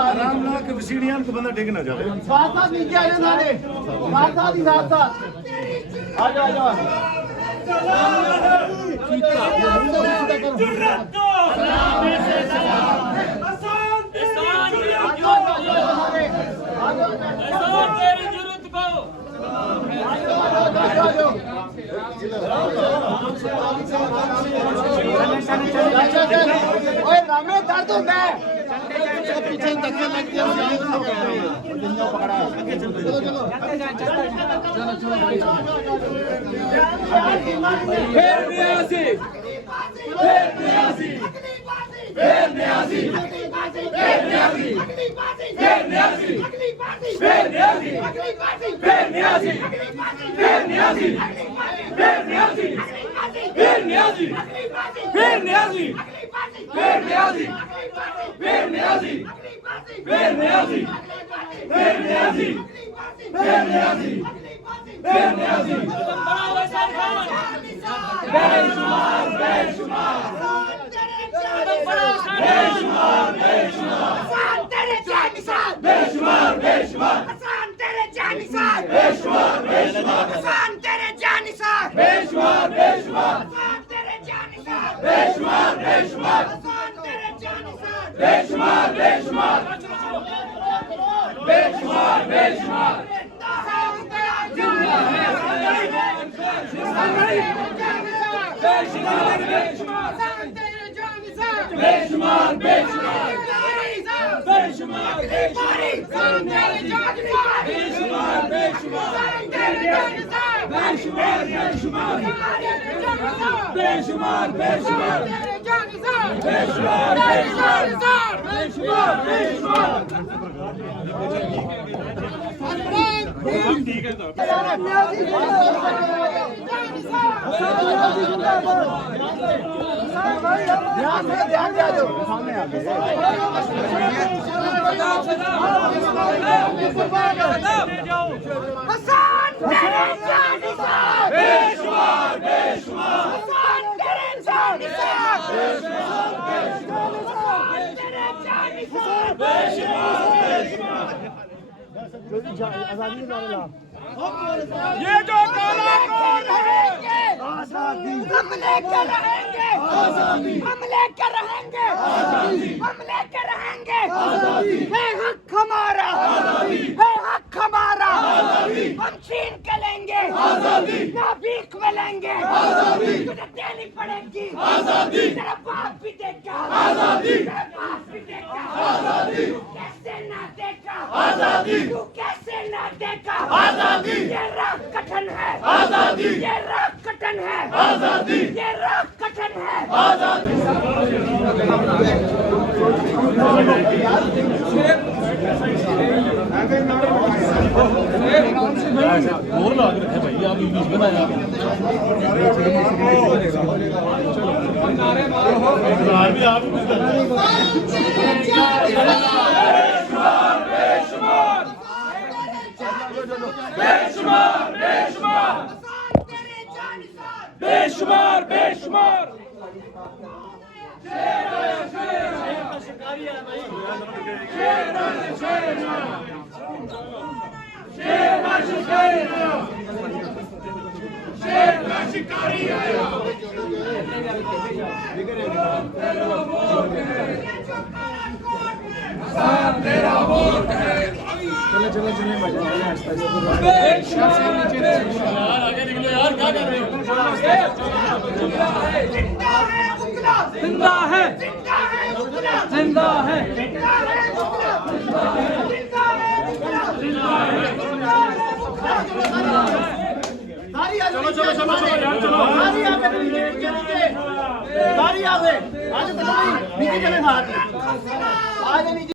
आराम ना कि सीढ़ियां को बंदा डिग ना जाए। साथ साथ नीचे आ जाओ सारे, साथ साथ ही साथ साथ आ जाओ आ जाओ। रमेश दर्द होता है पीछे धक्के लग गए ये जो काला कौन है? आजादी हम लेकर रहेंगे, आजादी हम लेकर रहेंगे, आजादी हम लेकर रहेंगे, आजादी है हक हमारा, आजादी है हक हमारा, आजादी हम छीन के लेंगे, आजादी ना भीख में लेंगे, आजादी तुझे देनी पड़ेगी, आजादी तेरा बाप भी देगा, आजादी तेरा बाप भी देगा, आजादी तू कैसे ना देगा, आजादी तू कैसे ना देगा, आजादी ये राह कठिन है, आजादी ये राह कठिन है, आजादी ये राह कठिन है, आजादी और लाग रखे भाई आप इंग्लिश बनाया भी आप बेशुमार बेशुमार शिकारी आया तेरा वोट है। चलो आगे निकलो यार क्या कर रहे हो जिंदा है जिंदा है चलो चलो चलो चलो सारी आवे नीचे नीचे नीचे सारी आवे आज तक नीचे चले हाथ आज नीचे